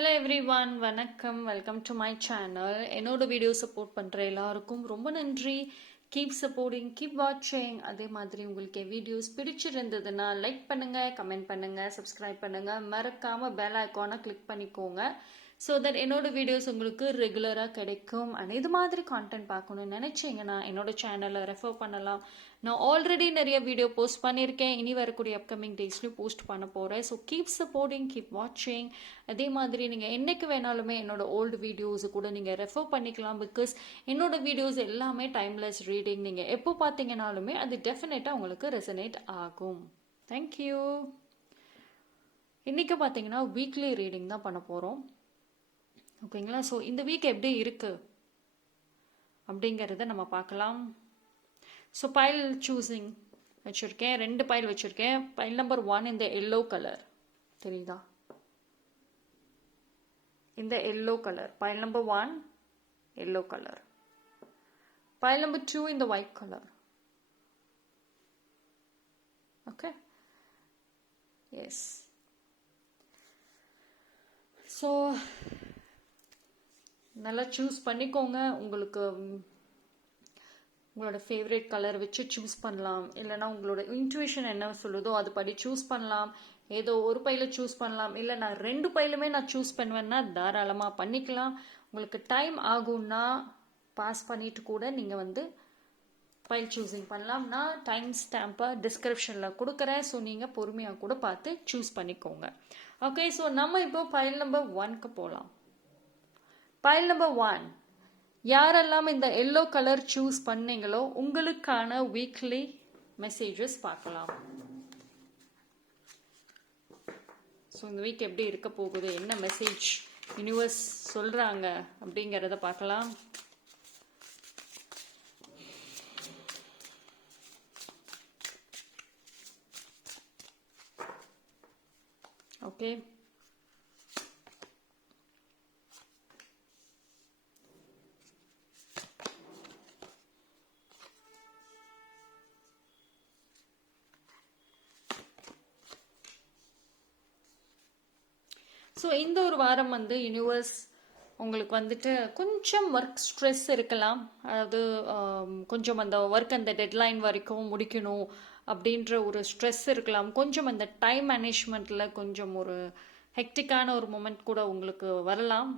Hello everyone, வணக்கம். Welcome to my channel. என்னோட video support பண்ணுற எல்லாருக்கும் ரொம்ப நன்றி. கீப் சப்போர்ட்டிங், கீப் வாட்சிங். அதே மாதிரி உங்களுக்கு என் வீடியோஸ் பிடிச்சிருந்ததுன்னா லைக் பண்ணுங்கள், கமெண்ட் பண்ணுங்கள், சப்ஸ்கிரைப் பண்ணுங்கள். மறக்காமல் பெல் ஐக்கானை கிளிக் பண்ணிக்கோங்க. ஸோ தட் என்னோட வீடியோஸ் உங்களுக்கு ரெகுலராக கிடைக்கும். அண்ட் இது மாதிரி கான்டென்ட் பார்க்கணும்னு நினச்சிங்கன்னா என்னோட சேனலை ரெஃபர் பண்ணலாம். நான் ஆல்ரெடி நிறைய வீடியோ போஸ்ட் பண்ணியிருக்கேன். இனி வரக்கூடிய அப்கமிங் டேஸ்லையும் போஸ்ட் பண்ண போகிறேன். ஸோ கீப் சப்போர்ட்டிங், கீப் வாட்சிங். அதே மாதிரி நீங்கள் என்றைக்கு வேணாலுமே என்னோட ஓல்டு வீடியோஸு கூட நீங்கள் ரெஃபர் பண்ணிக்கலாம். பிகாஸ் என்னோட வீடியோஸ் எல்லாமே டைம்லெஸ் ரீடிங். நீங்கள் எப்போ பார்த்தீங்கனாலுமே அது டெஃபினட்டாக உங்களுக்கு ரெசனேட் ஆகும். தேங்க்யூ. இன்றைக்கி பார்த்தீங்கன்னா வீக்லி ரீடிங் தான் பண்ண போகிறோம். ஓகேங்களா? ஸோ இந்த வீக் எப்படி இருக்குது அப்படிங்கிறத நம்ம பார்க்கலாம். ஸோ பைல் சூஸிங் வச்சுருக்கேன், 2 பைல் வச்சுருக்கேன். பைல் நம்பர் 1 இந்த எல்லோ கலர் தெரியுதா? இந்த yellow colour file number 1 yellow colour. File number 2 இந்த white colour. Okay, yes. So நல்லா சூஸ் பண்ணிக்கோங்க. உங்களுக்கு உங்களோட ஃபேவரட் கலர் வச்சு சூஸ் பண்ணலாம். இல்லைனா உங்களோட இன்ட்யூஷன் என்ன சொல்லுதோ அது படி சூஸ் பண்ணலாம். ஏதோ ஒரு பையில சூஸ் பண்ணலாம். இல்லை நான் 2 பையிலுமே நான் சூஸ் பண்ணுவேன்னா தாராளமாக பண்ணிக்கலாம். உங்களுக்கு டைம் ஆகும்னா பாஸ் பண்ணிட்டு கூட நீங்கள் பைல் சூஸிங் பண்ணலாம். நான் டைம் ஸ்டாம்பை டிஸ்கிரிப்ஷனில் கொடுக்குறேன். ஸோ நீங்கள் பொறுமையாக கூட பார்த்து சூஸ் பண்ணிக்கோங்க. ஓகே, ஸோ நம்ம இப்போ பைல் நம்பர் 1க்கு போகலாம். பைல் நம்பர் 1, யாரெல்லாம் இந்த எல்லோ கலர் சூஸ் பண்ணீங்களோ உங்களுக்கான வீக்லி மெசேஜஸ் பார்க்கலாம். ஸோ இந்த வீக் எப்படி இருக்க போகுது, என்ன மெசேஜ் யூனிவர்ஸ் சொல்கிறாங்க அப்படிங்கிறத பார்க்கலாம். ஓகே, ஸோ இந்த ஒரு வாரம் யூனிவர்ஸ் உங்களுக்கு கொஞ்சம் ஒர்க் ஸ்ட்ரெஸ் இருக்கலாம். அதாவது கொஞ்சம் அந்த ஒர்க் அந்த டெட்லைன் வரைக்கும் முடிக்கணும் அப்படின்ற ஒரு ஸ்ட்ரெஸ் இருக்கலாம். கொஞ்சம் அந்த டைம் மேனேஜ்மெண்ட்டில் கொஞ்சம் ஒரு ஹெக்டிக்கான ஒரு மொமெண்ட் கூட உங்களுக்கு வரலாம்.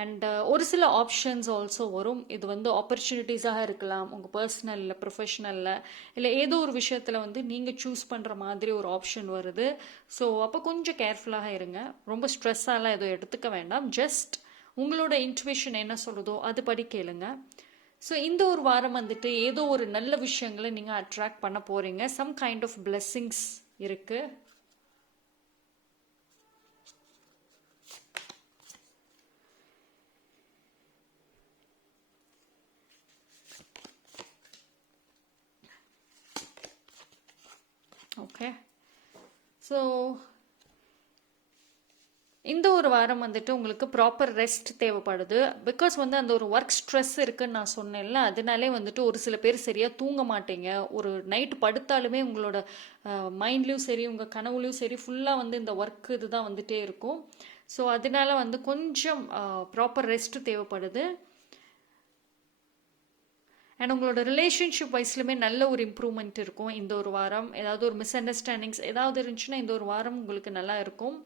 அண்ட் ஒரு சில ஆப்ஷன்ஸ் ஆல்சோ வரும். இது ஆப்பர்ச்சுனிட்டிஸாக இருக்கலாம் உங்கள் பர்சனலில், ப்ரொஃபஷ்னலில், இல்லை ஏதோ ஒரு விஷயத்தில் நீங்கள் சூஸ் பண்ணுற மாதிரி ஒரு ஆப்ஷன் வருது. ஸோ அப்போ கொஞ்சம் கேர்ஃபுல்லாக இருங்க. ரொம்ப ஸ்ட்ரெஸ்ஸாலாம் எதுவும் எடுத்துக்க வேண்டாம். ஜஸ்ட் உங்களோட இன்ட்யூஷன் என்ன சொல்லுதோ அது படி கேளுங்க. ஸோ இந்த ஒரு வாரம் ஏதோ ஒரு நல்ல விஷயங்களை நீங்கள் அட்ராக்ட் பண்ண போகிறீங்க. சம் கைண்ட் ஆஃப் பிளெஸ்ஸிங்ஸ் இருக்குது. ஓகே, ஸோ இந்த ஒரு வாரம் உங்களுக்கு ப்ராப்பர் ரெஸ்ட் தேவைப்படுது. பிகாஸ் அந்த ஒரு ஒர்க் ஸ்ட்ரெஸ் இருக்குன்னு நான் சொன்னேன்ல, அதனாலே ஒரு சில பேர் சரியாக தூங்க மாட்டீங்க. ஒரு நைட்டு படுத்தாலுமே உங்களோட மைண்ட்லேயும் சரி உங்கள் கனவுலையும் சரி ஃபுல்லாக இந்த ஒர்க் இதுதான் வந்துட்டே இருக்கும். ஸோ அதனால கொஞ்சம் ப்ராப்பர் ரெஸ்ட் தேவைப்படுது. அண்ட் உங்களோட ரிலேஷன்ஷிப் வைஸ்லுமே நல்ல ஒரு இம்ப்ரூவ்மெண்ட் இருக்கும் இந்த ஒரு வாரம். ஏதாவது ஒரு மிஸ் அண்டர்ஸ்டாண்டிங்ஸ் ஏதாவது இருந்துச்சுன்னா இந்த ஒரு வாரம் உங்களுக்கு நல்லா இருக்கும்.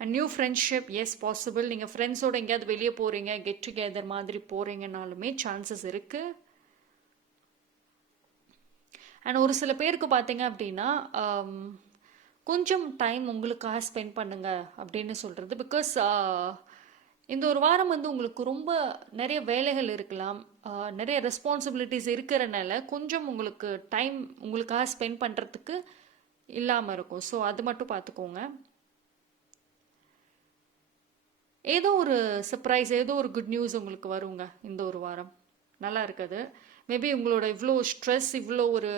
And new friendship, yes possible. நீங்கள் ஃப்ரெண்ட்ஸோடு எங்கேயாவது வெளியே போகிறீங்க, கெட் டுகெதர் மாதிரி போகிறீங்கனாலுமே சான்சஸ் இருக்குது. அண்ட் ஒரு சில பேருக்கு பார்த்தீங்க அப்படின்னா கொஞ்சம் டைம் உங்களுக்காக ஸ்பெண்ட் பண்ணுங்க அப்படின்னு சொல்கிறது. பிகாஸ் இந்த ஒரு வாரம் உங்களுக்கு ரொம்ப நிறைய வேலைகள் இருக்கலாம், நிறைய ரெஸ்பான்சிபிலிட்டிஸ் இருக்கிறனால கொஞ்சம் உங்களுக்கு டைம் உங்களுக்காக ஸ்பெண்ட் பண்ணுறதுக்கு இல்லாமல் இருக்கும். ஸோ அது மட்டும் பார்த்துக்கோங்க. ஏதோ ஒரு சர்ப்ரைஸ், ஏதோ ஒரு குட் நியூஸ் உங்களுக்கு வருங்க இந்த ஒரு வாரம். நல்லா இருக்குது. மேபி உங்களோட இவ்வளோ ஸ்ட்ரெஸ், இவ்வளோ ஒரு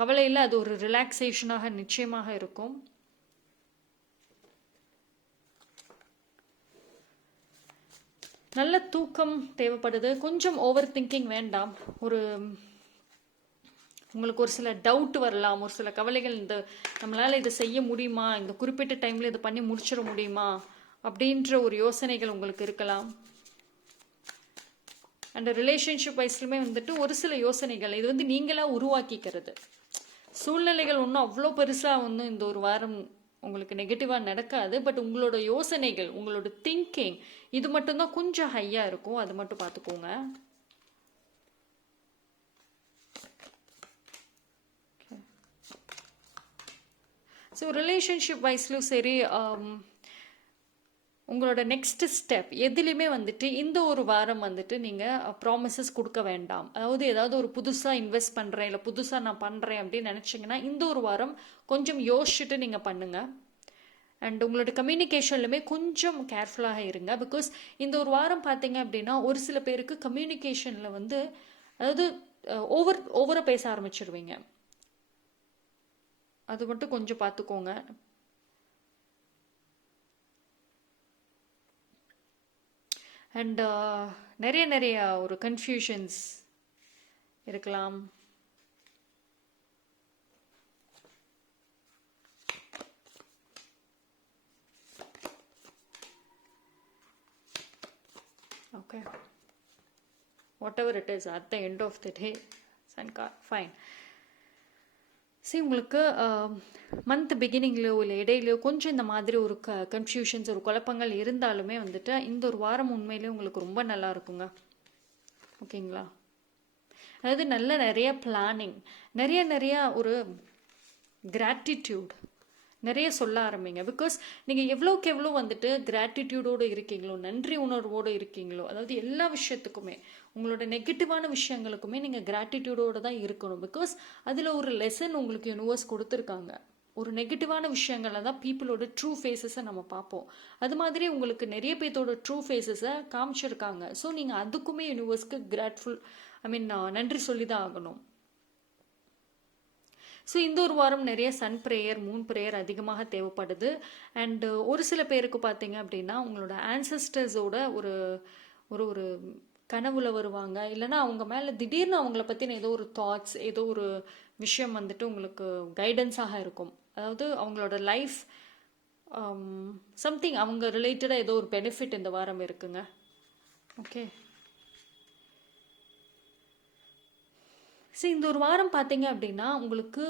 கவலையில் அது ஒரு ரிலாக்ஸேஷனாக நிச்சயமாக இருக்கும். நல்ல தூக்கம் தேவைப்படுது. கொஞ்சம் ஓவர் திங்கிங் வேண்டாம். உங்களுக்கு ஒரு சில டவுட் வரலாம், ஒரு சில கவலைகள். நம்மளால் இதை செய்ய முடியுமா, இந்த குறிப்பிட்ட டைமில் இதை பண்ணி முடிச்சிட முடியுமா அப்படின்ற ஒரு யோசனைகள் உங்களுக்கு இருக்கலாம். அண்ட் ரிலேஷன்ஷிப் வைஸ்லுமே வந்துட்டு ஒரு சில யோசனைகள் இது வந்து நீங்களாக உருவாக்கிக்கிறது. சூழ்நிலைகள் ஒன்றும் அவ்வளோ பெருசாக ஒன்றும் இந்த ஒரு வாரம் உங்களுக்கு நெகட்டிவாக நடக்காது. பட் உங்களோட யோசனைகள், உங்களோட திங்கிங் இது மட்டும்தான் கொஞ்சம் ஹையாக இருக்கும். அது மட்டும் பார்த்துக்கோங்க. ஸோ ரிலேஷன்ஷிப் வைஸ்லும் சரி, உங்களோட நெக்ஸ்ட் ஸ்டெப் எதுலேயுமே வந்துட்டு இந்த ஒரு வாரம் வந்துட்டு நீங்கள் ப்ராமிசஸ் கொடுக்க வேண்டாம். அதாவது ஏதாவது ஒரு புதுசாக இன்வெஸ்ட் பண்ணுறேன் இல்லை புதுசாக நான் பண்ணுறேன் அப்படின்னு நினச்சிங்கன்னா இந்த ஒரு வாரம் கொஞ்சம் யோசிச்சுட்டு நீங்கள் பண்ணுங்கள். அண்ட் உங்களோட கம்யூனிகேஷன்லுமே கொஞ்சம் கேர்ஃபுல்லாக இருங்க. பிகாஸ் இந்த ஒரு வாரம் பார்த்தீங்க அப்படின்னா ஒரு சில பேருக்கு கம்யூனிகேஷனில் வந்து அதாவது ஓவராக பேச ஆரம்பிச்சிடுவீங்க. அது மட்டும் கொஞ்சம் பார்த்துக்கோங்க. அண்ட் நிறைய ஒரு கன்ஃபியூஷன்ஸ் இருக்கலாம். Okay, whatever it is at the end of the day fine. உங்களுக்கு மந்த் பிகினிங்லையோ இல்லை இடையிலையோ கொஞ்சம் இந்த மாதிரி ஒரு கன்ஃபியூஷன்ஸ் ஒரு குழப்பங்கள் இருந்தாலுமே வந்துட்டு இந்த ஒரு வாரம் உண்மையிலேயே உங்களுக்கு ரொம்ப நல்லா இருக்குங்க. ஓகேங்களா? அதாவது நிறைய பிளானிங், நிறைய ஒரு கிராட்டிடியூட் நிறைய சொல்ல ஆரம்பிங்க. பிகாஸ் நீங்கள் எவ்வளோக்கு எவ்வளோ வந்துட்டு கிராட்டிடியூடோடு இருக்கீங்களோ, நன்றி உணர்வோடு இருக்கீங்களோ, அதாவது எல்லா விஷயத்துக்குமே உங்களோட நெகட்டிவான விஷயங்களுக்குமே நீங்கள் கிராட்டிடியூடோடு தான் இருக்கணும். பிகாஸ் அதில் ஒரு லெசன் உங்களுக்கு யூனிவர்ஸ் கொடுத்துருக்காங்க. ஒரு நெகட்டிவான விஷயங்களில் தான் பீப்புளோட ட்ரூ ஃபேஸஸை நம்ம பார்ப்போம். அது மாதிரி உங்களுக்கு நிறைய பேர்த்தோட ட்ரூ ஃபேஸஸை காமிச்சிருக்காங்க. ஸோ நீங்கள் அதுக்குமே யூனிவர்ஸ்க்கு நன்றி சொல்லி தான் ஆகணும். ஸோ இந்த ஒரு வாரம் நிறைய சன் ப்ரேயர், மூன் ப்ரேயர் அதிகமாக தேவைப்படுது. அண்டு ஒரு சில பேருக்கு பார்த்தீங்க அப்படின்னா உங்களோட ஆன்சஸ்டர்ஸோட ஒரு ஒரு ஒரு கனவுல வருவாங்க. இல்லைனா அவங்க மேலே திடீர்னு அவங்கள பற்றின ஏதோ ஒரு தாட்ஸ், ஏதோ ஒரு விஷயம் வந்துட்டு உங்களுக்கு கைடன்ஸாக இருக்கும். அதாவது அவங்களோட லைஃப் சம்திங் அவங்க ரிலேட்டடாக ஏதோ ஒரு பெனிஃபிட் இந்த வாரம் இருக்குங்க. ஓகே, சரி இந்த ஒரு வாரம் பார்த்தீங்க அப்படின்னா உங்களுக்கு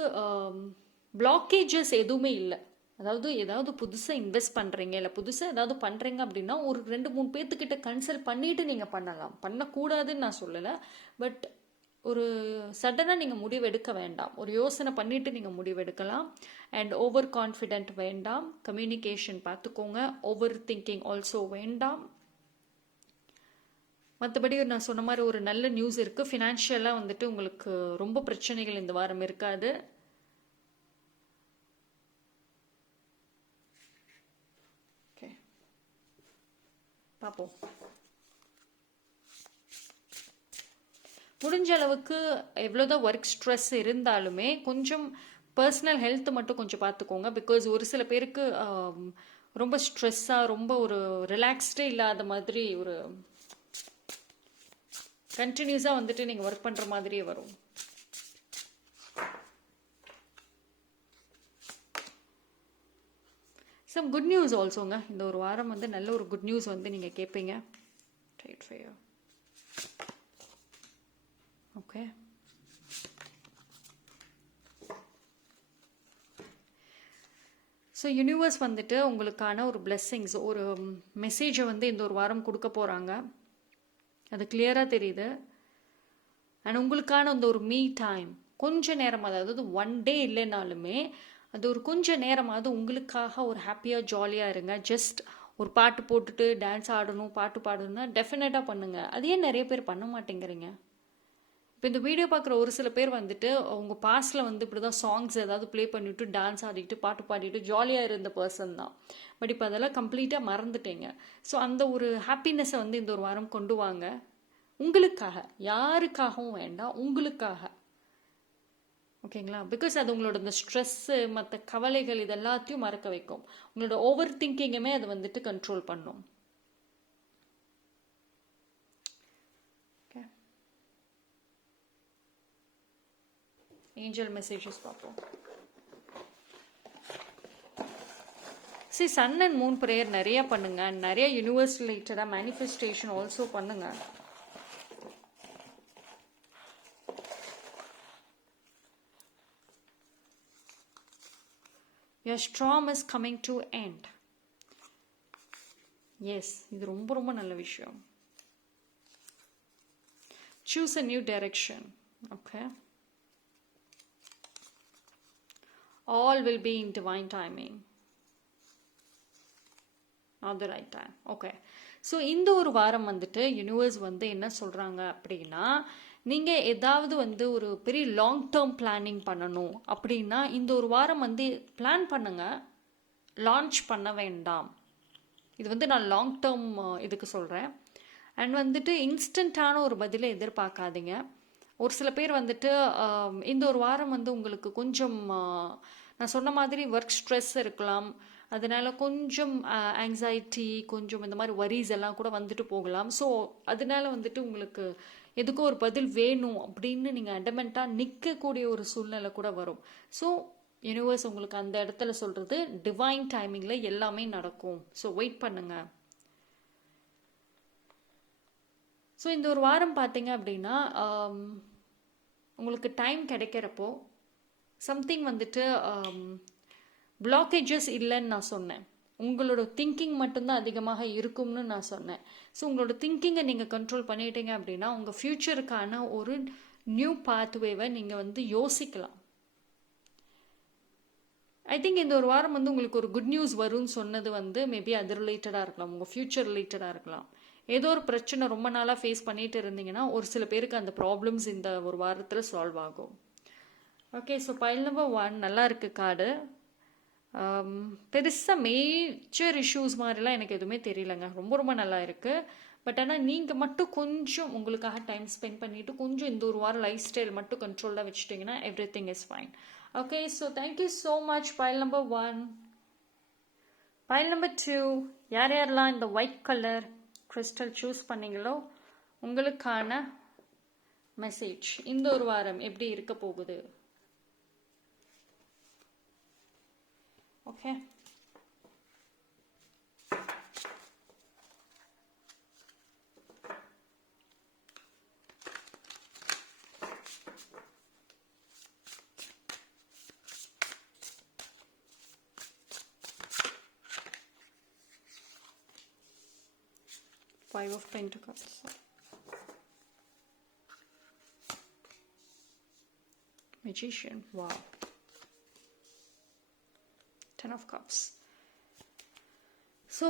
பிளாக்கேஜஸ் எதுவுமே இல்லை. அதாவது ஏதாவது புதுசாக இன்வெஸ்ட் பண்ணுறீங்க இல்லை புதுசாக ஏதாவது பண்ணுறீங்க அப்படின்னா ஒரு 2-3 பேர்த்துக்கிட்ட கன்சல்ட் பண்ணிவிட்டு நீங்கள் பண்ணலாம். பண்ணக்கூடாதுன்னு நான் சொல்லலை. பட் ஒரு சடனாக நீங்கள் முடிவெடுக்க வேண்டாம். ஒரு யோசனை பண்ணிவிட்டு நீங்கள் முடிவெடுக்கலாம். அண்ட் ஓவர் கான்ஃபிடென்ட் வேண்டாம். கம்யூனிகேஷன் பார்த்துக்கோங்க. ஓவர் திங்கிங் ஆல்சோ வேண்டாம். மற்றபடி நான் சொன்ன மாதிரி ஒரு நல்ல நியூஸ் இருக்குது. ஃபினான்ஷியலாக வந்துட்டு உங்களுக்கு ரொம்ப பிரச்சனைகள் இந்த வாரம் இருக்காது. ஓகே, பார்ப்போம். முடிஞ்ச அளவுக்கு எவ்வளோதான் ஒர்க் ஸ்ட்ரெஸ் இருந்தாலுமே கொஞ்சம் பர்சனல் ஹெல்த் மட்டும் கொஞ்சம் பார்த்துக்கோங்க. பிகாஸ் ஒரு சில பேருக்கு ரொம்ப ஸ்ட்ரெஸ்ஸாக ரொம்ப ஒரு ரிலாக்ஸ்டே இல்லாத மாதிரி ஒரு கண்டினியூஸாக வந்துட்டு நீங்கள் ஒர்க் பண்ணுற மாதிரியே வரும். சம் குட் நியூஸ் ஆல்சோங்க. இந்த ஒரு வாரம் வந்து நல்ல ஒரு குட் நியூஸ் வந்து நீங்கள் கேட்பீங்க. Right for you. Okay, so universe வந்துட்டு உங்களுக்கான ஒரு பிளெஸ்ஸிங்ஸ், ஒரு மெசேஜை வந்து இந்த ஒரு வாரம் கொடுக்க போகிறாங்க. அது கிளியராக தெரியுது. அண்ட் உங்களுக்கான அந்த ஒரு மீ டைம் கொஞ்ச நேரம், அதாவது 1 டே இல்லைனாலுமே அது ஒரு கொஞ்ச நேரமாவது உங்களுக்காக ஒரு ஹாப்பியாக ஜாலியாக இருங்க. ஜஸ்ட் ஒரு பாட்டு போட்டுட்டு டான்ஸ் ஆடணும், பாட்டு பாடணும்னா டெஃபினட்டாக பண்ணுங்கள். அதையே நிறைய பேர் பண்ண மாட்டேங்கிறீங்க. இப்போ இந்த வீடியோ பார்க்குற ஒரு சில பேர் வந்துட்டு அவங்க பாஸ்டில் வந்து இப்படி தான் சாங்ஸ் ஏதாவது ப்ளே பண்ணிவிட்டு டான்ஸ் ஆடிட்டு பாட்டு பாடிட்டு ஜாலியாக இருந்த பர்சன் தான். பட் இப்போ அதெல்லாம் கம்ப்ளீட்டாக மறந்துட்டீங்க. ஸோ அந்த ஒரு ஹாப்பினஸை வந்து இந்த ஒரு வாரம் கொண்டு வாங்க. உங்களுக்காக, யாருக்காகவும் வேண்டாம், உங்களுக்காக. ஓகேங்களா? பிகாஸ் அது உங்களோட இந்த ஸ்ட்ரெஸ்ஸு மற்ற கவலைகள் இது எல்லாத்தையும் மறக்க வைக்கும். உங்களோட ஓவர் திங்கிங்குமே அது வந்துட்டு கண்ட்ரோல் பண்ணும். ஓகே, ஏஞ்சல் மெசேஜஸ் பார்ப்போம். See, sun and moon prayer நிறைய பண்ணுங்க, நிறைய யூனிவர்ஸ் ரிலேட்டடாக மேனிஃபெஸ்டேஷன் ஆல்சோ பண்ணுங்க. Your storm is coming to end. Yes, இது ரொம்ப ரொம்ப நல்ல விஷயம். Choose a new direction. Okay. All will be in divine timing. Not the right time. Okay. So இந்த ஒரு வாரம் வந்துட்டு யூனிவர்ஸ் வந்து என்ன சொல்கிறாங்க அப்படின்னா, நீங்கள் ஏதாவது வந்து ஒரு பெரிய லாங் டேர்ம் பிளானிங் பண்ணணும் அப்படின்னா இந்த ஒரு வாரம் வந்து பிளான் பண்ணுங்க, லான்ச் பண்ண வேண்டாம். இது வந்து நான் லாங் டேர்ம் இதுக்கு சொல்கிறேன். அண்ட் வந்துட்டு இன்ஸ்டண்ட்டான ஒரு பதிலை எதிர்பார்க்காதீங்க. ஒரு சில பேர் வந்துட்டு இந்த ஒரு வாரம் வந்து உங்களுக்கு கொஞ்சம் நான் சொன்ன மாதிரி ஒர்க் ஸ்ட்ரெஸ் இருக்கலாம், அதனால கொஞ்சம் ஆங்ஸைட்டி, கொஞ்சம் இந்த மாதிரி வரிஸ் எல்லாம் கூட வந்துட்டு போகலாம். ஸோ அதனால வந்துட்டு உங்களுக்கு எதுக்கோ ஒரு பதில் வேணும் அப்படின்னு நீங்கள் அடமெண்ட்டாக நிற்கக்கூடிய ஒரு சூழ்நிலை கூட வரும். ஸோ யூனிவர்ஸ் உங்களுக்கு அந்த இடத்துல சொல்கிறது டிவைன் டைமிங்கில் எல்லாமே நடக்கும். ஸோ வெயிட் பண்ணுங்க. ஸோ இந்த ஒரு வாரம் பார்த்தீங்க அப்படின்னா உங்களுக்கு டைம் கிடைக்கிறப்போ சம்திங் வந்துட்டு பிளாக்கேஜஸ் இல்லைன்னு நான் சொன்னேன். உங்களோட திங்கிங் மட்டும்தான் அதிகமாக இருக்கும்னு நான் சொன்னேன். ஸோ உங்களோட திங்கிங்கை நீங்கள் கண்ட்ரோல் பண்ணிட்டீங்க அப்படின்னா உங்கள் ஃப்யூச்சருக்கான ஒரு நியூ பாத்வேவை நீங்கள் வந்து யோசிக்கலாம். ஐ திங்க் இந்த ஒரு வாரம் வந்து உங்களுக்கு ஒரு குட் நியூஸ் வரும்னு சொன்னது வந்து மேபி அது ரிலேட்டடாக இருக்கலாம், உங்கள் ஃப்யூச்சர் ரிலேட்டடாக இருக்கலாம். ஏதோ ஒரு பிரச்சனை ரொம்ப நாளாக ஃபேஸ் பண்ணிட்டு இருந்தீங்கன்னா ஒரு சில பேருக்கு அந்த ப்ராப்ளம்ஸ் இந்த ஒரு வாரத்தில் சால்வ் ஆகும். ஓகே, ஸோ பைல் நம்பர் 1 நல்லா இருக்குது கார்டு. பெருசாக மேஜர் இஷ்யூஸ் மாதிரிலாம் எனக்கு எதுவுமே தெரியலங்க, ரொம்ப ரொம்ப நல்லா இருக்குது. பட் ஆனால் நீங்கள் மட்டும் கொஞ்சம் உங்களுக்காக டைம் ஸ்பெண்ட் பண்ணிவிட்டு கொஞ்சம் இந்த ஒரு வாரம் லைஃப் ஸ்டைல் மட்டும் கண்ட்ரோலாக வச்சுட்டிங்கன்னா everything is fine. Okay, so thank you so much file number 1. File number 2, யார் யாரெல்லாம் இந்த ஒயிட் கலர் கிறிஸ்டல் சூஸ் பண்ணீங்களோ உங்களுக்கான மெசேஜ் இந்த ஒரு வாரம் எப்படி இருக்க போகுது. Okay, Five of Pentacles, Magician, wow, Ten of Cups. So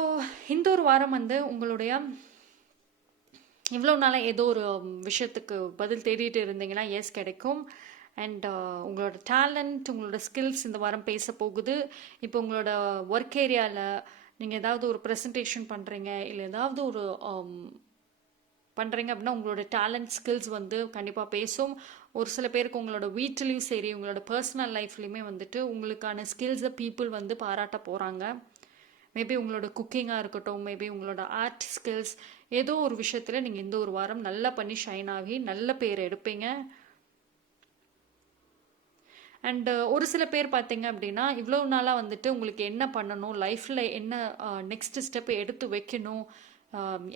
இந்த ஒரு வாரம் வந்து உங்களுடைய இவ்வளோ நாளாக ஏதோ ஒரு விஷயத்துக்கு பதில் தேடிட்டு இருந்தீங்கன்னா எஸ் கிடைக்கும். அண்ட் உங்களோட டேலண்ட், உங்களோட ஸ்கில்ஸ் இந்த வாரம் பேச போகுது. இப்போ உங்களோட ஒர்க் ஏரியாவில் நீங்கள் ஏதாவது ஒரு ப்ரெசன்டேஷன் பண்ணுறீங்க இல்லை ஏதாவது ஒரு பண்ணுறீங்க அப்படின்னா உங்களோட டேலண்ட் ஸ்கில்ஸ் வந்து கண்டிப்பாக பேசும். ஒரு சில பேருக்கு உங்களோட வீட்டிலையும் சரி உங்களோட பர்சனல் லைஃப்லையுமே வந்துட்டு உங்களுக்கான ஸ்கில்ஸை பீப்புள் வந்து பாராட்ட போகிறாங்க. மேபி உங்களோட குக்கிங்காக இருக்கட்டும், மேபி உங்களோட ஆர்ட் ஸ்கில்ஸ், ஏதோ ஒரு விஷயத்தில் நீங்கள் இந்த ஒரு வாரம் நல்லா பண்ணி ஷைன் ஆகி நல்ல பேர் எடுப்பீங்க. அண்டு ஒரு சில பேர் பார்த்தீங்க அப்படின்னா இவ்வளோ நாளாக வந்துட்டு உங்களுக்கு என்ன பண்ணணும், லைஃப்பில் என்ன நெக்ஸ்ட் ஸ்டெப் எடுத்து வைக்கணும்,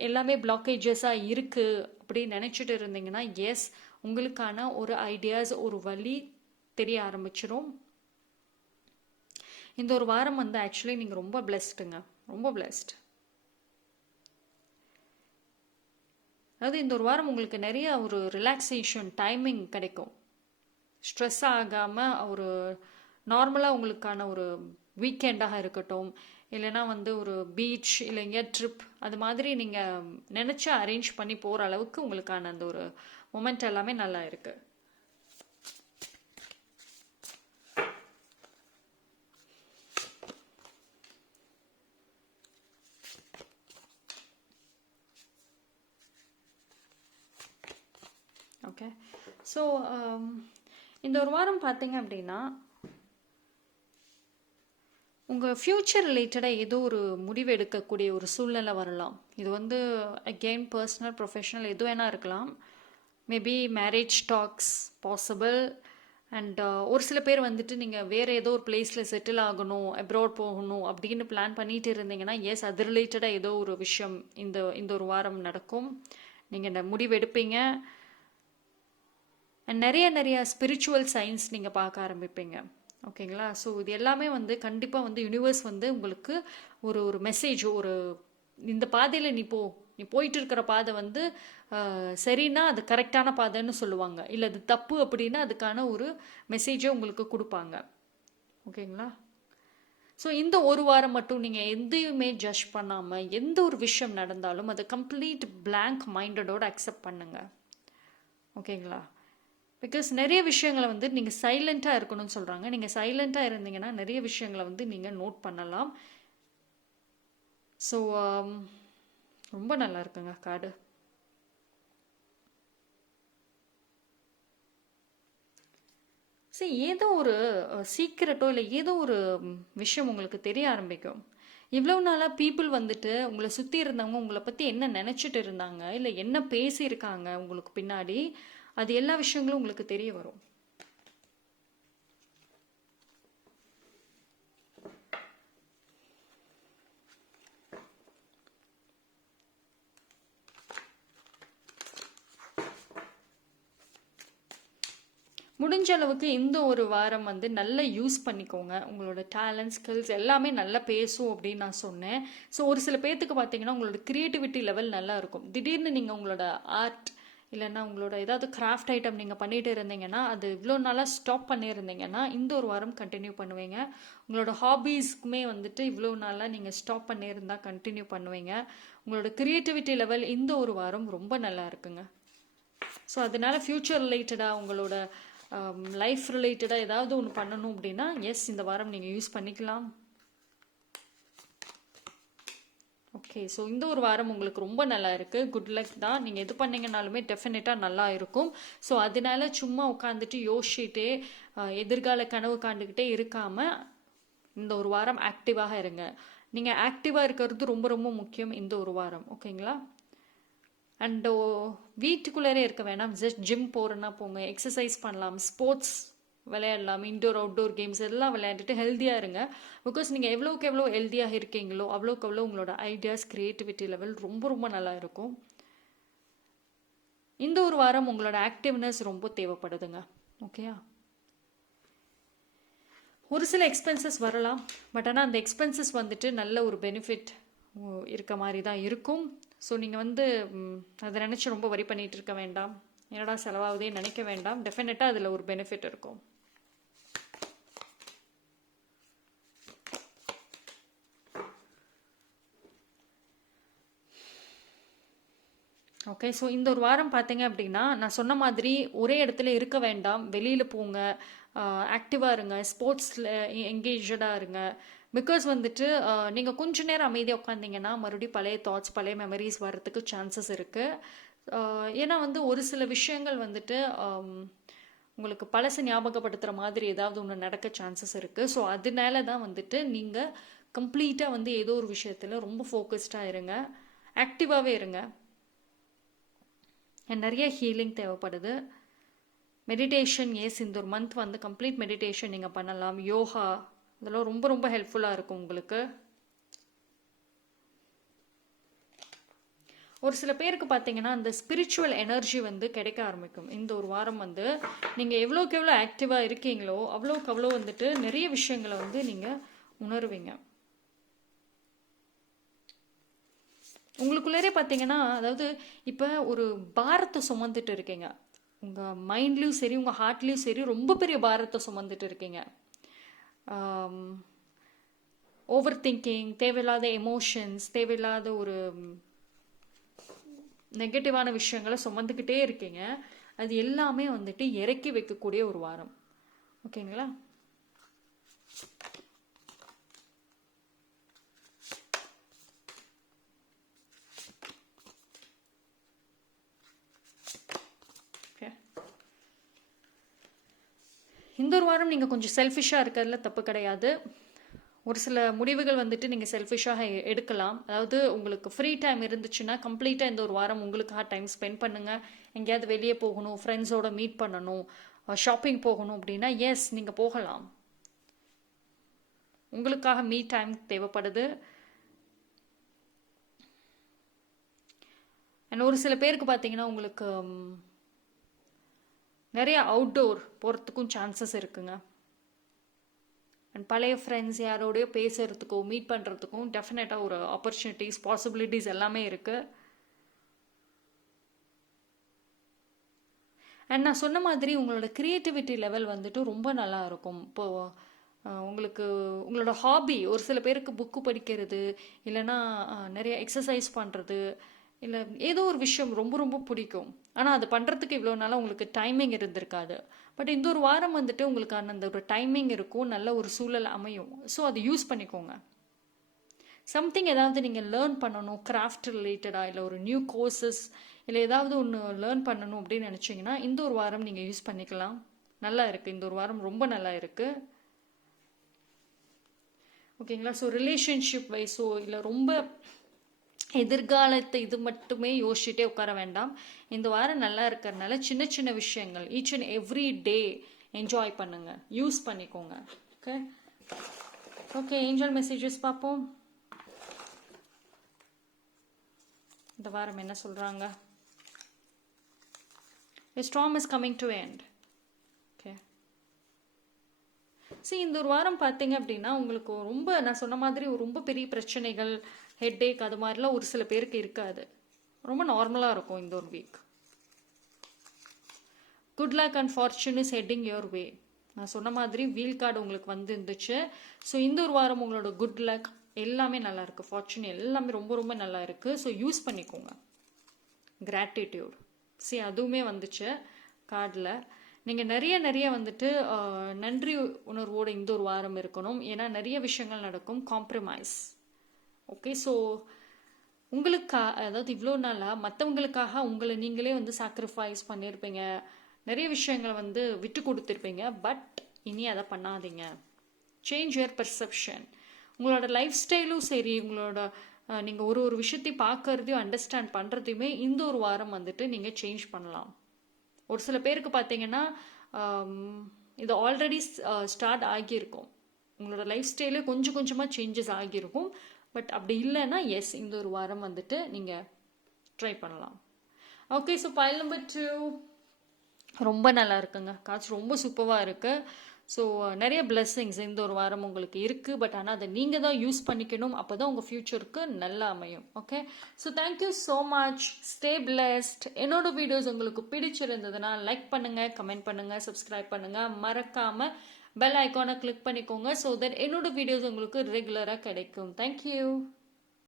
எல்லாமே பிளாக்கேஜஸாக இருக்குது அப்படின்னு நினச்சிட்டு இருந்தீங்கன்னா எஸ் உங்களுக்கான ஒரு ஐடியாஸ், ஒரு வழி தெரிய ஆரம்பிச்சிடும். இந்த ஒரு வாரம் வந்து ஆக்சுவலி நீங்கள் ரொம்ப பிளெஸ்டுங்க, ரொம்ப பிளெஸ்ட். அதாவது இந்த ஒரு வாரம் உங்களுக்கு நிறைய ஒரு ரிலாக்ஸேஷன் டைமிங் கிடைக்கும். ஸ்ட்ரெஸ் ஆகாமல் ஒரு நார்மலாக உங்களுக்கான ஒரு வீக்கெண்டாக இருக்கட்டும், இல்லைனா வந்து ஒரு பீச் இல்லை எங்கேயா ட்ரிப், அது மாதிரி நீங்கள் நினச்சி அரேஞ்ச் பண்ணி போகிற அளவுக்கு உங்களுக்கான அந்த ஒரு மொமெண்ட் எல்லாமே நல்லா இருக்குது. ஓகே, ஸோ இந்த ஒரு வாரம் பார்த்தீங்க அப்படின்னா உங்கள் ஃப்யூச்சர் ரிலேட்டடாக ஏதோ ஒரு முடிவு எடுக்கக்கூடிய ஒரு சூழ்நிலை வரலாம். இது வந்து அகெயின் பர்சனல் ப்ரொஃபஷனல் எது வேணால் இருக்கலாம். Maybe marriage talks possible, and ஒரு சில பேர் வந்துட்டு நீங்கள் வேறு ஏதோ ஒரு பிளேஸில் செட்டில் ஆகணும், அப்ராட் போகணும் அப்படின்னு பிளான் பண்ணிட்டு இருந்தீங்கன்னா, எஸ் அது ரிலேட்டடாக ஏதோ ஒரு விஷயம் இந்த இந்த ஒரு வாரம் நடக்கும். நீங்கள் இந்த முடிவு எடுப்பீங்க. அண்ட் நிறைய ஸ்பிரிச்சுவல் சயின்ஸ் நீங்கள் பார்க்க ஆரம்பிப்பீங்க. ஓகேங்களா? ஸோ இது எல்லாமே வந்து கண்டிப்பாக வந்து யூனிவர்ஸ் வந்து உங்களுக்கு ஒரு ஒரு மெசேஜ், ஒரு இந்த பாதையில் நீ போயிட்டு இருக்கிற பாதை வந்து சரின்னா அது கரெக்டான பாதைன்னு சொல்லுவாங்க. இல்லை அது தப்பு அப்படின்னா அதுக்கான ஒரு மெசேஜை உங்களுக்கு கொடுப்பாங்க. ஓகேங்களா? ஸோ இந்த ஒரு வாரம் மட்டும் நீங்கள் எதையுமே ஜட்ஜ் பண்ணாமல் எந்த ஒரு விஷயம் நடந்தாலும் அதை கம்ப்ளீட் பிளாங்க் மைண்டடோடு அக்செப்ட் பண்ணுங்கள். ஓகேங்களா? பிகாஸ் நிறைய விஷயங்களை வந்து நீங்கள் சைலண்ட்டாக இருக்கணும்னு சொல்கிறாங்க. நீங்கள் சைலண்ட்டாக இருந்தீங்கன்னா நிறைய விஷயங்களை வந்து நீங்கள் நோட் பண்ணலாம். ஸோ ரொம்ப நல்லா இருக்குங்க கார்டு. சரி, ஏதோ ஒரு சீக்கிரட்டோ இல்லை ஏதோ ஒரு விஷயம் உங்களுக்கு தெரிய ஆரம்பிக்கும். இவ்வளோ நாளாக பீப்புள் வந்துட்டு உங்களை சுற்றி இருந்தவங்க உங்களை பற்றி என்ன நினச்சிட்டு இருந்தாங்க, இல்லை என்ன பேசியிருக்காங்க உங்களுக்கு பின்னாடி, அது எல்லா விஷயங்களும் உங்களுக்கு தெரிய வரும். முடிஞ்ச அளவுக்கு இந்த ஒரு வாரம் வந்து நல்லா யூஸ் பண்ணிக்கோங்க. உங்களோட டேலண்ட், ஸ்கில்ஸ் எல்லாமே நல்லா பேசும் அப்படின்னு நான் சொன்னேன். ஸோ ஒரு சில பேர்த்துக்கு பார்த்தீங்கன்னா உங்களோட க்ரியேட்டிவிட்டி லெவல் நல்லா இருக்கும். திடீர்னு நீங்கள் உங்களோட ஆர்ட் இல்லைன்னா உங்களோட ஏதாவது கிராஃப்ட் ஐட்டம் நீங்கள் பண்ணிகிட்டு இருந்தீங்கன்னா, அது இவ்வளோ நாளாக ஸ்டாப் பண்ணியிருந்தீங்கன்னா இந்த ஒரு வாரம் கண்டினியூ பண்ணுவீங்க. உங்களோட ஹாபீஸ்க்குமே வந்துட்டு இவ்வளோ நாளாக நீங்கள் ஸ்டாப் பண்ணியிருந்தால் கண்டினியூ பண்ணுவீங்க. உங்களோட க்ரியேட்டிவிட்டி லெவல் இந்த ஒரு வாரம் ரொம்ப நல்லா இருக்குங்க. ஸோ அதனால ஃப்யூச்சர் ரிலேட்டடாக உங்களோட லைஃப் ரிலேட்டடாக ஏதாவது ஒன்று பண்ணணும் அப்படின்னா எஸ் இந்த வாரம் நீங்கள் யூஸ் பண்ணிக்கலாம். ஓகே, ஸோ இந்த ஒரு வாரம் உங்களுக்கு ரொம்ப நல்லா இருக்குது. குட் லக் தான். நீங்கள் எது பண்ணிங்கனாலுமே டெஃபினட்டாக நல்லா இருக்கும். ஸோ அதனால சும்மா உட்காந்துட்டு யோசிச்சுட்டே எதிர்கால கனவு காண்டுக்கிட்டே இருக்காமல் இந்த ஒரு வாரம் ஆக்டிவாக இருங்க. நீங்கள் ஆக்டிவாக இருக்கிறது ரொம்ப ரொம்ப முக்கியம் இந்த ஒரு வாரம். ஓகேங்களா? அண்ட் வீட்டுக்குள்ளே இருக்க வேணாம். ஜஸ்ட் ஜிம் போகிறேன்னா போங்க, எக்ஸசைஸ் பண்ணலாம், ஸ்போர்ட்ஸ் விளையாடலாம், இன்டோர் அவுட்டோர் கேம்ஸ் எல்லாம் விளையாண்டுட்டு ஹெல்த்தியாக இருங்க. பிகாஸ் நீங்கள் எவ்வளோக்கு எவ்வளோ ஹெல்த்தியாக இருக்கீங்களோ அவ்வளோக்கு எவ்வளோ உங்களோட ஐடியாஸ், க்ரியேட்டிவிட்டி லெவல் ரொம்ப ரொம்ப நல்லா இருக்கும். இந்த ஒரு வாரம் உங்களோட ஆக்டிவ்னஸ் ரொம்ப தேவைப்படுதுங்க. ஓகேயா? ஒரு சில எக்ஸ்பென்சஸ் வரலாம், பட் ஆனால் அந்த எக்ஸ்பென்சஸ் வந்துட்டு நல்ல ஒரு பெனிஃபிட் இருக்க மாதிரி தான் இருக்கும். ஸோ நீங்கள் வந்து அதை நினச்சி ரொம்ப வரி பண்ணிகிட்டு இருக்க வேண்டாம். என்னடா செலவாகுதே நினைக்க வேண்டாம். டெஃபினட்டாக அதில் ஒரு பெனிஃபிட் இருக்கும். ஓகே, ஸோ இந்த ஒரு வாரம் பார்த்தீங்க அப்படின்னா நான் சொன்ன மாதிரி ஒரே இடத்துல இருக்க வேண்டாம். வெளியில் போங்க, ஆக்டிவாக இருங்க, ஸ்போர்ட்ஸில் என்கேஜாக இருங்க. பிகாஸ் வந்துட்டு நீங்கள் கொஞ்ச நேரம் அமைதியாக உட்காந்திங்கன்னா மறுபடியும் பழைய தாட்ஸ், பழைய மெமரிஸ் வர்றதுக்கு சான்சஸ் இருக்குது. ஏன்னா வந்து ஒரு சில விஷயங்கள் வந்துட்டு உங்களுக்கு பழசு ஞாபகப்படுத்துகிற மாதிரி ஏதாவது ஒன்று நடக்க சான்சஸ் இருக்குது. ஸோ அதனால தான் வந்துட்டு நீங்கள் கம்ப்ளீட்டாக வந்து ஏதோ ஒரு விஷயத்தில் ரொம்ப ஃபோக்கஸ்டாக இருங்க, ஆக்டிவாகவே இருங்க. நிறைய ஹீலிங் தேவைப்படுது. மெடிடேஷன், எஸ் இந்த ஒரு மந்த் வந்து கம்ப்ளீட் மெடிடேஷன் நீங்கள் பண்ணலாம். யோகா இதெல்லாம் ரொம்ப ரொம்ப ஹெல்ப்ஃபுல்லாக இருக்கும் உங்களுக்கு. ஒரு சில பேருக்கு பார்த்தீங்கன்னா அந்த ஸ்பிரிச்சுவல் எனர்ஜி வந்து கிடைக்க ஆரம்பிக்கும். இந்த ஒரு வாரம் வந்து நீங்கள் எவ்வளோக்கு எவ்வளோ ஆக்டிவாக இருக்கீங்களோ அவ்வளோக்கு அவ்வளோ வந்துட்டு நிறைய விஷயங்களை வந்து நீங்கள் உணர்வீங்க. உங்களுக்குள்ளே பார்த்தீங்கன்னா அதாவது இப்போ ஒரு பாரத்தை சுமந்துட்டு இருக்கீங்க. உங்கள் மைண்ட்லேயும் சரி உங்கள் ஹார்ட்லேயும் சரி ரொம்ப பெரிய பாரத்தை சுமந்துட்டு இருக்கீங்க. ஓவர் திங்கிங், தேவையில்லாத எமோஷன்ஸ், தேவையில்லாத ஒரு நெகட்டிவான விஷயங்களை சுமந்துக்கிட்டே இருக்கீங்க. அது எல்லாமே வந்துட்டு இறக்கி வைக்கக்கூடிய ஒரு வாரம். ஓகேங்களா? இந்த ஒரு வாரம் நீங்கள் கொஞ்சம் செல்ஃபிஷாக இருக்கிறதுல தப்பு கிடையாது. ஒரு சில முடிவுகள் வந்துட்டு நீங்கள் செல்ஃபிஷாக எடுக்கலாம். அதாவது உங்களுக்கு ஃப்ரீ டைம் இருந்துச்சுன்னா கம்ப்ளீட்டாக இந்த ஒரு வாரம் உங்களுக்காக டைம் ஸ்பெண்ட் பண்ணுங்கள். எங்கேயாவது வெளியே போகணும், ஃப்ரெண்ட்ஸோட மீட் பண்ணணும், ஷாப்பிங் போகணும் அப்படின்னா எஸ் நீங்கள் போகலாம். உங்களுக்காக மீ டைம் தேவைப்படுது. அண்ட் ஒரு சில பேருக்கு பார்த்தீங்கன்னா உங்களுக்கு நிறைய அவுட்டோர் போகிறதுக்கும் சான்சஸ் இருக்குங்க. அண்ட் பழைய ஃப்ரெண்ட்ஸ் யாரோடய பேசுகிறதுக்கும் மீட் பண்ணுறதுக்கும் டெஃபினட்டாக ஒரு ஆப்பர்ச்சுனிட்டிஸ் பாசிபிலிட்டிஸ் எல்லாமே இருக்குது. அண்ட் நான் சொன்ன மாதிரி உங்களோட க்ரியேட்டிவிட்டி லெவல் வந்துட்டு ரொம்ப நல்லா இருக்கும். இப்போது உங்களுக்கு உங்களோட ஹாபி, ஒரு சில பேருக்கு புக்கு படிக்கிறது, இல்லைன்னா நிறைய எக்ஸசைஸ் பண்ணுறது, இல்லை ஏதோ ஒரு விஷயம் ரொம்ப ரொம்ப பிடிக்கும். ஆனால் அது பண்ணுறதுக்கு இவ்வளோ நாளாக உங்களுக்கு டைமிங் இருந்திருக்காது. பட் இந்த ஒரு வாரம் வந்துட்டு உங்களுக்கான அந்த ஒரு டைமிங் இருக்கும், நல்ல ஒரு சூழல் அமையும். ஸோ அதை யூஸ் பண்ணிக்கோங்க. சம்திங் ஏதாவது நீங்கள் லேர்ன் பண்ணணும், கிராஃப்ட் ரிலேட்டடாக, இல்லை ஒரு நியூ கோர்சஸ், இல்லை ஏதாவது ஒன்று லேர்ன் பண்ணணும் அப்படின்னு நினச்சிங்கன்னா இந்த ஒரு வாரம் நீங்கள் யூஸ் பண்ணிக்கலாம். நல்லா இருக்குது, இந்த ஒரு வாரம் ரொம்ப நல்லா இருக்குது. ஓகேங்களா? ஸோ ரிலேஷன்ஷிப் வைஸோ இல்லை ரொம்ப எதிர்காலத்தை இது மட்டுமே யோசிச்சுட்டே உட்கார வேண்டாம். இந்த வாரம் நல்லா இருக்கிறதுனால சின்ன சின்ன விஷயங்கள் each and every day enjoy பண்ணுங்க, யூஸ் பண்ணிக்கோங்க. ஓகே ஓகே ஏஞ்சல் மெசேஜஸ் பார்ப்போம். இந்த வாரம் என்ன சொல்றாங்க? A storm is coming to end. Okay. See, இந்த ஒரு வாரம் பார்த்தீங்க அப்படின்னா உங்களுக்கு ரொம்ப, நான் சொன்ன மாதிரி ரொம்ப பெரிய பிரச்சனைகள், ஹெட்டேக் அது மாதிரிலாம் ஒரு சில பேருக்கு இருக்காது. ரொம்ப நார்மலாக இருக்கும் இந்த ஒரு week. Good luck and fortune is heading your way. நான் சொன்ன மாதிரி வீல் கார்டு உங்களுக்கு வந்து இருந்துச்சு. ஸோ இந்த ஒரு வாரம் உங்களோட குட் லக் எல்லாமே நல்லா இருக்கு, ஃபார்ச்சூன் எல்லாமே ரொம்ப ரொம்ப நல்லா இருக்கு. ஸோ யூஸ் பண்ணிக்கோங்க. கிராட்டிடியூட் அதுவுமே வந்துச்சு கார்டில். நீங்கள் நிறைய வந்துட்டு நன்றி உணர்வோடு இந்த ஒரு வாரம் இருக்கணும். ஏன்னா நிறைய விஷயங்கள் நடக்கும், காம்ப்ரமைஸ். ஓகே, ஸோ உங்களுக்காக, அதாவது இவ்வளோ நாளாக மற்றவங்களுக்காக உங்களை நீங்களே வந்து சாக்ரிஃபைஸ் பண்ணியிருப்பீங்க, நிறைய விஷயங்களை வந்து விட்டு கொடுத்துருப்பீங்க. பட் இனி அதை பண்ணாதீங்க. Change your perception. உங்களோட லைஃப் ஸ்டைலும் சரி, உங்களோட நீங்கள் ஒரு விஷயத்தையும் பார்க்கறதையும் அண்டர்ஸ்டாண்ட் பண்ணுறதையுமே இந்த ஒரு வாரம் வந்துட்டு நீங்கள் சேஞ்ச் பண்ணலாம். ஒரு சில பேருக்கு பார்த்தீங்கன்னா இது ஆல்ரெடி ஸ்டார்ட் ஆகியிருக்கும், உங்களோட லைஃப் ஸ்டைலே கொஞ்சம் கொஞ்சமாக சேஞ்சஸ் ஆகியிருக்கும். பட் அப்படி இல்லைன்னா எஸ், இந்த ஒரு வாரம் வந்துட்டு நீங்கள் ட்ரை பண்ணலாம். ஓகே, ஸோ பைல் நம்பர் 2 ரொம்ப நல்லா இருக்குங்க. காட்சி ரொம்ப சூப்பராக இருக்குது. ஸோ நிறைய பிளெஸ்ஸிங்ஸ் இந்த ஒரு வாரம் உங்களுக்கு இருக்குது. பட் ஆனால் அதை நீங்கள் தான் யூஸ் பண்ணிக்கணும், அப்போ தான் உங்கள் ஃப்யூச்சருக்கு நல்லா அமையும். Okay, so thank you so much. Stay blessed. என்னோட வீடியோஸ் உங்களுக்கு பிடிச்சிருந்ததுன்னா லைக் பண்ணுங்கள், கமெண்ட் பண்ணுங்கள், சப்ஸ்கிரைப் பண்ணுங்கள். மறக்காமல் பெல் ஐக்கானை கிளிக் பண்ணிக்கோங்க. ஸோ தட் என்னோட வீடியோஸ் உங்களுக்கு ரெகுலராக கிடைக்கும். தேங்க்யூ.